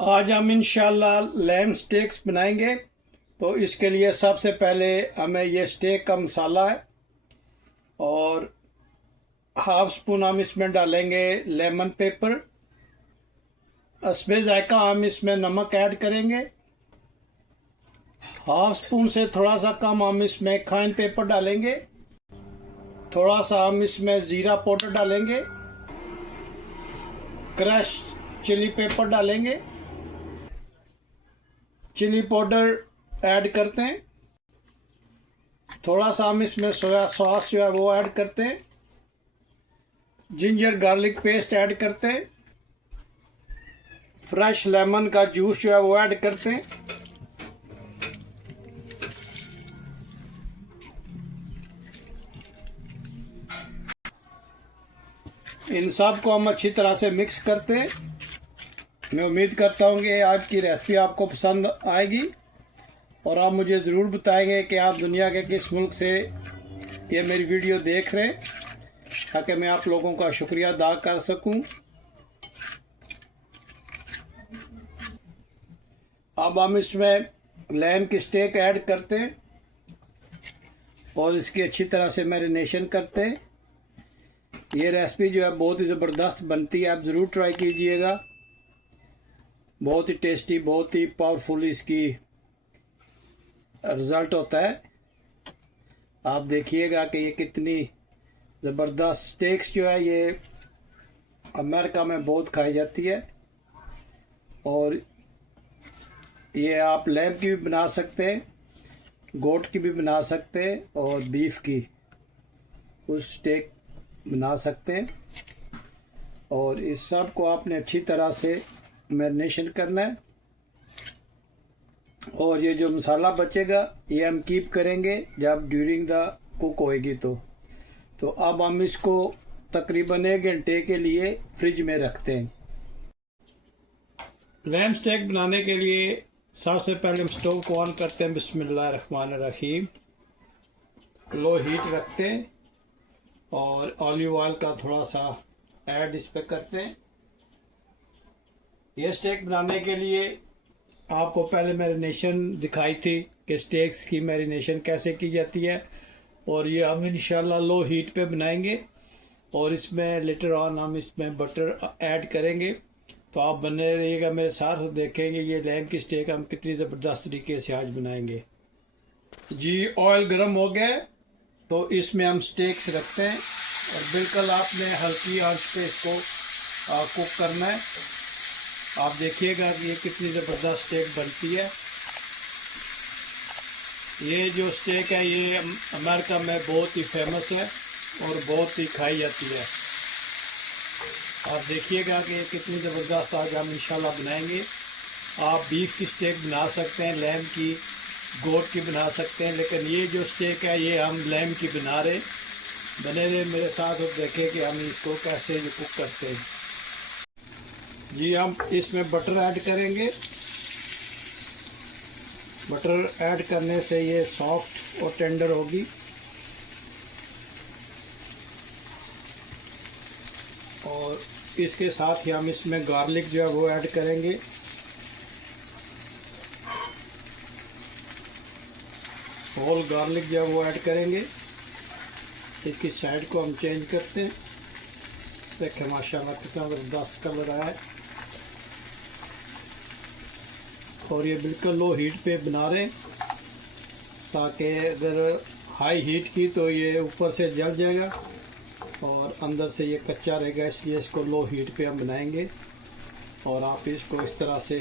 आज हम इंशाल्लाह लैम स्टेक्स बनाएंगे। तो इसके लिए सबसे पहले हमें ये स्टेक का मसाला है और हाफ स्पून हम इसमें डालेंगे लेमन पेपर। हस्बे जायका हम इसमें नमक ऐड करेंगे। हाफ स्पून से थोड़ा सा कम हम इसमें खाइन पेपर डालेंगे। थोड़ा सा हम इसमें ज़ीरा पाउडर डालेंगे। क्रश चिली पेपर डालेंगे। चिली पाउडर ऐड करते हैं। थोड़ा सा हम इसमें सोया सॉस जो है वो ऐड करते हैं। जिंजर गार्लिक पेस्ट ऐड करते हैं। फ्रेश लेमन का जूस जो है वो ऐड करते हैं। इन सब को हम अच्छी तरह से मिक्स करते हैं। मैं उम्मीद करता हूँ कि आज की रेसिपी आपको पसंद आएगी और आप मुझे ज़रूर बताएंगे कि आप दुनिया के किस मुल्क से ये मेरी वीडियो देख रहे हैं, ताकि मैं आप लोगों का शुक्रिया अदा कर सकूं। अब हम इसमें लैम की स्टेक ऐड करते हैं और इसकी अच्छी तरह से मैरिनेशन करते हैं। ये रेसिपी जो है बहुत ही ज़बरदस्त बनती है, आप ज़रूर ट्राई कीजिएगा। बहुत ही टेस्टी, बहुत ही पावरफुल इसकी रिज़ल्ट होता है। आप देखिएगा कि ये कितनी ज़बरदस्त स्टेक्स जो है ये अमेरिका में बहुत खाई जाती है। और ये आप लैम की भी बना सकते हैं, गोट की भी बना सकते हैं और बीफ की उस स्टेक बना सकते हैं। और इस सब को आपने अच्छी तरह से मैरिनेशन करना है। और ये जो मसाला बचेगा ये हम कीप करेंगे जब ड्यूरिंग द कुक होएगी। तो अब हम इसको तकरीबन 1 घंटे के लिए फ्रिज में रखते हैं। लैम स्टेक बनाने के लिए सबसे पहले हम स्टोव को ऑन करते हैं। बिस्मिल्लाहिर्रहमानिर्रहीम। लो हीट रखते हैं और ऑलिव ऑयल का थोड़ा सा ऐड इस पर करते हैं। ये स्टेक बनाने के लिए आपको पहले मैरिनेशन दिखाई थी कि स्टेक्स की मैरिनेशन कैसे की जाती है, और ये हम इंशाल्लाह लो हीट पे बनाएंगे। और इसमें लेटर ऑन हम इसमें बटर ऐड करेंगे। तो आप बने रहिएगा मेरे साथ और देखेंगे ये लैम की स्टेक हम कितनी ज़बरदस्त तरीके से आज बनाएंगे। जी ऑयल गर्म हो गया तो इसमें हम स्टेक्स रखते हैं और बिल्कुल आपने हल्की आंच पे इसको कुक करना है। आप देखिएगा कि ये कितनी ज़बरदस्त स्टेक बनती है। ये जो स्टेक है ये अमेरिका में बहुत ही फेमस है और बहुत ही खाई जाती है। आप देखिएगा कि ये कितनी ज़बरदस्त आज हम इंशाल्लाह बनाएंगे। आप बीफ की स्टेक बना सकते हैं, लैम की, गोट की बना सकते हैं, लेकिन ये जो स्टेक है ये हम लैम की बना रहे। बने रहे मेरे साथ और देखें कि हम इसको कैसे कुक करते हैं। जी हम इसमें बटर ऐड करेंगे। बटर ऐड करने से ये सॉफ्ट और टेंडर होगी। और इसके साथ ही हम इसमें गार्लिक जो है वो ऐड करेंगे। होल गार्लिक जो है वो ऐड करेंगे। इसकी साइड को हम चेंज करते हैं। देखिए माशाल्लाह कितना ज़बरदस्त कलर आया है। और ये बिल्कुल लो हीट पे बना रहे हैं, ताकि अगर हाई हीट की तो ये ऊपर से जल जाएगा और अंदर से ये कच्चा रहेगा। इसलिए इसको लो हीट पे हम बनाएंगे। और आप इसको इस तरह से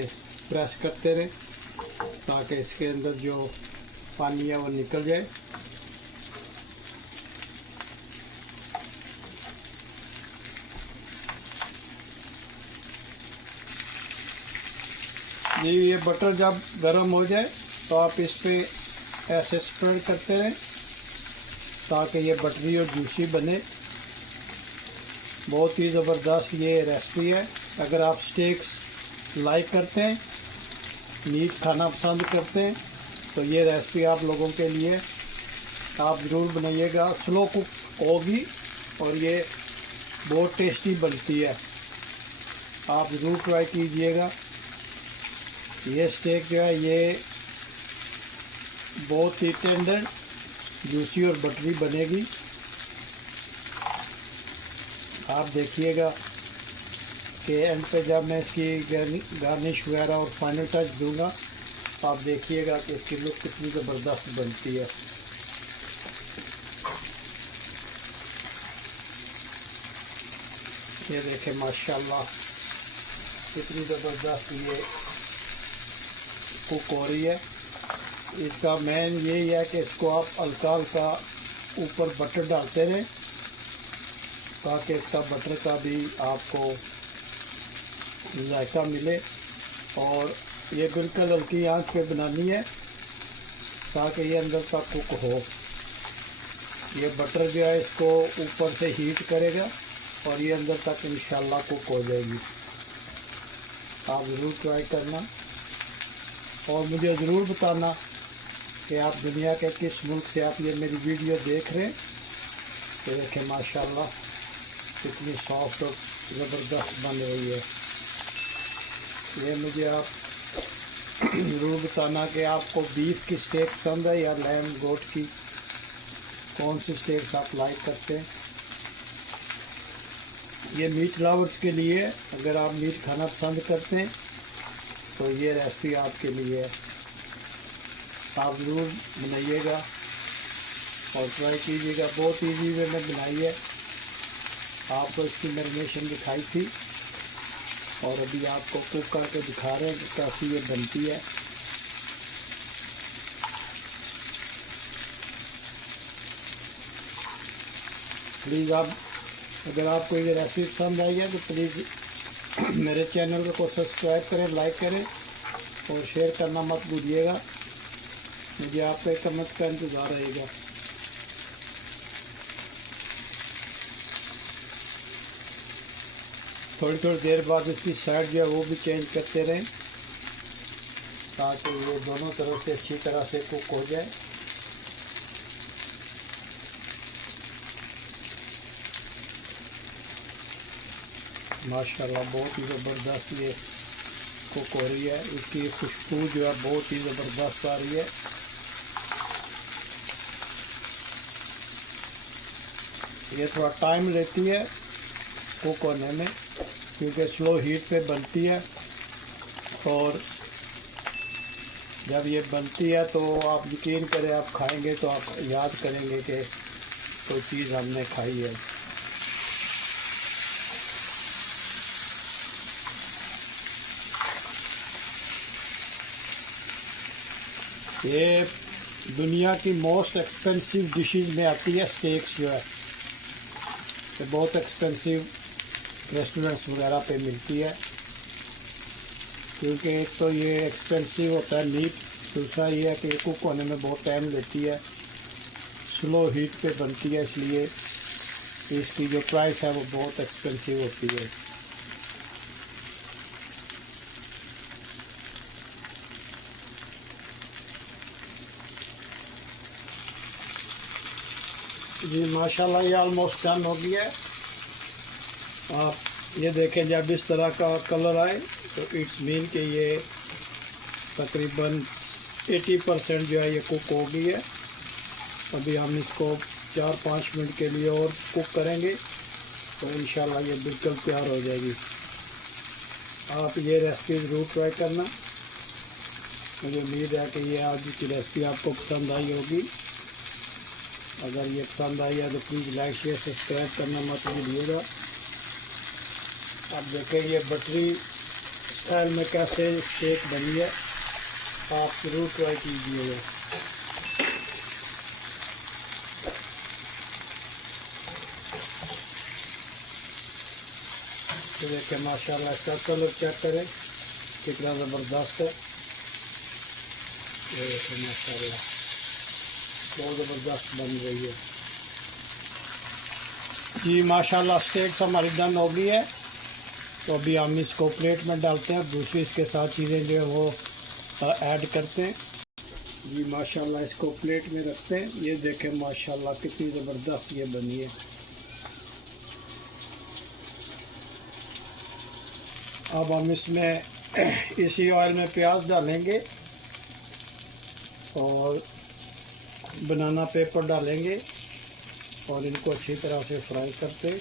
प्रेस करते रहें ताकि इसके अंदर जो पानी है वो निकल जाए। जी ये बटर जब गर्म हो जाए तो आप इस पे ऐसे स्प्रेड करते रहें ताकि ये बटरी और जूसी बने। बहुत ही ज़बरदस्त ये रेसिपी है। अगर आप स्टेक्स लाइक करते हैं, मीट खाना पसंद करते हैं, तो ये रेसिपी आप लोगों के लिए आप ज़रूर बनाइएगा। स्लो कुक होगी और ये बहुत टेस्टी बनती है। आप ज़रूर ट्राई कीजिएगा। ये स्टेक जो है ये बहुत ही टेंडर, जूसी और बटरी बनेगी। आप देखिएगा कि एंड पे जब मैं इसकी गार्निश वगैरह और फाइनल टच दूंगा, आप देखिएगा कि इसकी लुक कितनी ज़बरदस्त बनती है। ये देखें माशाल्लाह कितनी ज़बरदस्त ये कुक हो रही है। इसका मेन यही है कि इसको आप हल्का हल्का ऊपर बटर डालते रहें ताकि इसका बटर का भी आपको जायका मिले। और ये बिल्कुल हल्की आंच पे बनानी है ताकि ये अंदर तक कुक हो। ये बटर जो है इसको ऊपर से हीट करेगा और ये अंदर तक इंशाल्लाह कुक हो जाएगी। आप ज़रूर ट्राई करना और मुझे ज़रूर बताना कि आप दुनिया के किस मुल्क से आप ये मेरी वीडियो देख रहे हैं। तो देखें माशाल्लाह कितनी सॉफ्ट और ज़बरदस्त बन रही है। ये मुझे आप ज़रूर बताना कि आपको बीफ की स्टेक पसंद है या लैम गोट की, कौन सी स्टेक्स आप लाइक करते हैं। ये मीट लवर्स के लिए, अगर आप मीट खाना पसंद करते हैं तो ये रेसिपी आपके लिए है। आप ज़रूर बनाइएगा और ट्राई कीजिएगा। बहुत इजी वे में बनाई है। आपको इसकी मैरिनेशन दिखाई थी और अभी आपको कुक करके दिखा रहे हैं कि कैसी ये बनती है। प्लीज़ आप, अगर आपको ये रेसिपी पसंद आई है तो प्लीज़ मेरे चैनल को सब्सक्राइब करें, लाइक करें और शेयर करना मत भूलिएगा। मुझे आपके कमेंट्स का इंतज़ार रहेगा। थोड़ी थोड़ी देर बाद इसकी साइड जो है वो भी चेंज करते रहें ताकि ये दोनों तरफ से अच्छी तरह से कुक हो जाए। माशाल्लाह बहुत ही ज़बरदस्त ये कुक हो रही है। इसकी खुशबू जो है बहुत ही ज़बरदस्त आ रही है। ये थोड़ा टाइम लेती है कुक होने में क्योंकि स्लो हीट पे बनती है और जब ये बनती है तो आप यकीन करें, आप खाएंगे तो आप याद करेंगे कि कोई चीज़ हमने खाई है। ये दुनिया की मोस्ट एक्सपेंसिव डिशेज में आती है स्टेक्स जो है। ये बहुत एक्सपेंसिव रेस्टोरेंट्स वगैरह पे मिलती है क्योंकि एक तो ये एक्सपेंसिव होता है मीट, दूसरा ये है कि कुक होने में बहुत टाइम लेती है, स्लो हीट पे बनती है, इसलिए इसकी जो प्राइस है वो बहुत एक्सपेंसिव होती है। जी माशाल्लाह ये ऑलमोस्ट डन हो गया है। आप ये देखें, जब इस तरह का कलर आए तो इट्स मीन कि ये तकरीबन 80% जो है ये कुक हो गई है। अभी हम इसको 4-5 मिनट के लिए और कुक करेंगे तो इंशाल्लाह ये बिल्कुल तैयार हो जाएगी। आप ये रेसिपी ज़रूर ट्राई करना। मुझे उम्मीद है कि ये आज की रेसिपी आपको पसंद आई होगी। अगर ये पसंद आई है तो प्लीज़ लाइक शेयर सब्सक्राइब करना मत भूलिएगा। आप देखें ये बटरी स्टाइल में कैसे स्टेक बनी है, आप ज़रूर ट्राई कीजिएगा। तो देखें माशाल्लाह इसका कलर चेक करें कितना ज़बरदस्त है। ये देखें माशाल्लाह बहुत ज़बरदस्त बन रही है। जी माशाल्लाह स्टेक्स हमारी डन हो गई है। तो अभी हम इसको प्लेट में डालते हैं, दूसरी इसके साथ चीज़ें जो है वो ऐड करते हैं। जी माशाल्लाह इसको प्लेट में रखते हैं। ये देखें माशाल्लाह कितनी ज़बरदस्त ये बनी है। अब हम इसमें इसी ऑयल में प्याज डालेंगे और बनाना पेपर डालेंगे और इनको अच्छी तरह से फ्राई करते,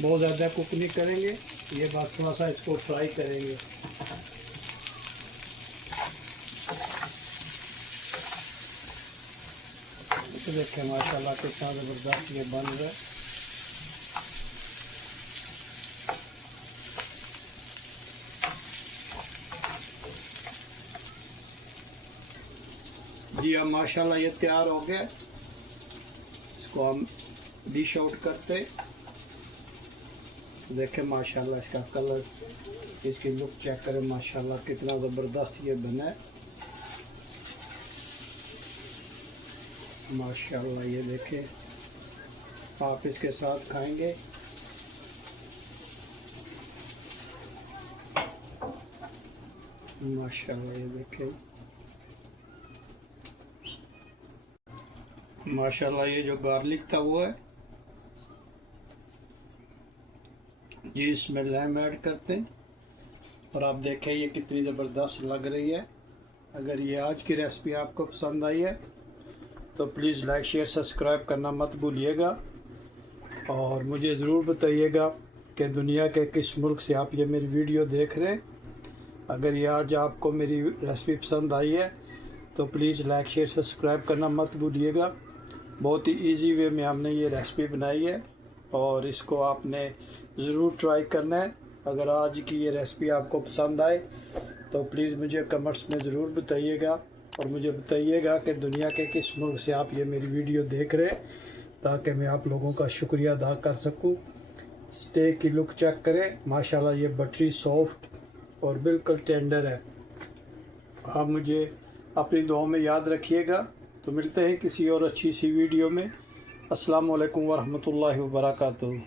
बहुत ज़्यादा कुक नहीं करेंगे, ये बात थोड़ा सा इसको फ्राई करेंगे। तो देखें माशाल्लाह कितना ज़बरदस्त ये बन रहा है। जी अब माशाल्लाह ये तैयार हो गया, इसको हम डिश आउट करते। देखें माशाल्लाह इसका कलर, इसकी लुक चेक करें माशाल्लाह कितना ज़बरदस्त ये बना है माशाल्लाह। ये देखें, आप इसके साथ खाएंगे माशाल्लाह। ये देखें माशाल्लाह, ये जो गार्लिक था वो है जी, इसमें लैम ऐड करते हैं और आप देखें ये कितनी ज़बरदस्त लग रही है। अगर ये आज की रेसिपी आपको पसंद आई है तो प्लीज़ लाइक शेयर सब्सक्राइब करना मत भूलिएगा और मुझे ज़रूर बताइएगा कि दुनिया के किस मुल्क से आप ये मेरी वीडियो देख रहे हैं। अगर ये आज आपको मेरी रेसिपी पसंद आई है तो प्लीज़ लाइक शेयर सब्सक्राइब करना मत भूलिएगा। बहुत ही इजी वे में हमने ये रेसिपी बनाई है और इसको आपने ज़रूर ट्राई करना है। अगर आज की ये रेसिपी आपको पसंद आए तो प्लीज़ मुझे कमेंट्स में ज़रूर बताइएगा और मुझे बताइएगा कि दुनिया के किस मुल्क से आप ये मेरी वीडियो देख रहे हैं, ताकि मैं आप लोगों का शुक्रिया अदा कर सकूं। स्टेक की लुक चेक करें माशाल्लाह, ये बटरी सॉफ्ट और बिल्कुल टेंडर है। आप मुझे अपनी दुआ में याद रखिएगा। तो मिलते हैं किसी और अच्छी सी वीडियो में। अस्सलाम वालेकुम वरहमतुल्लाहि वबरकातुहू।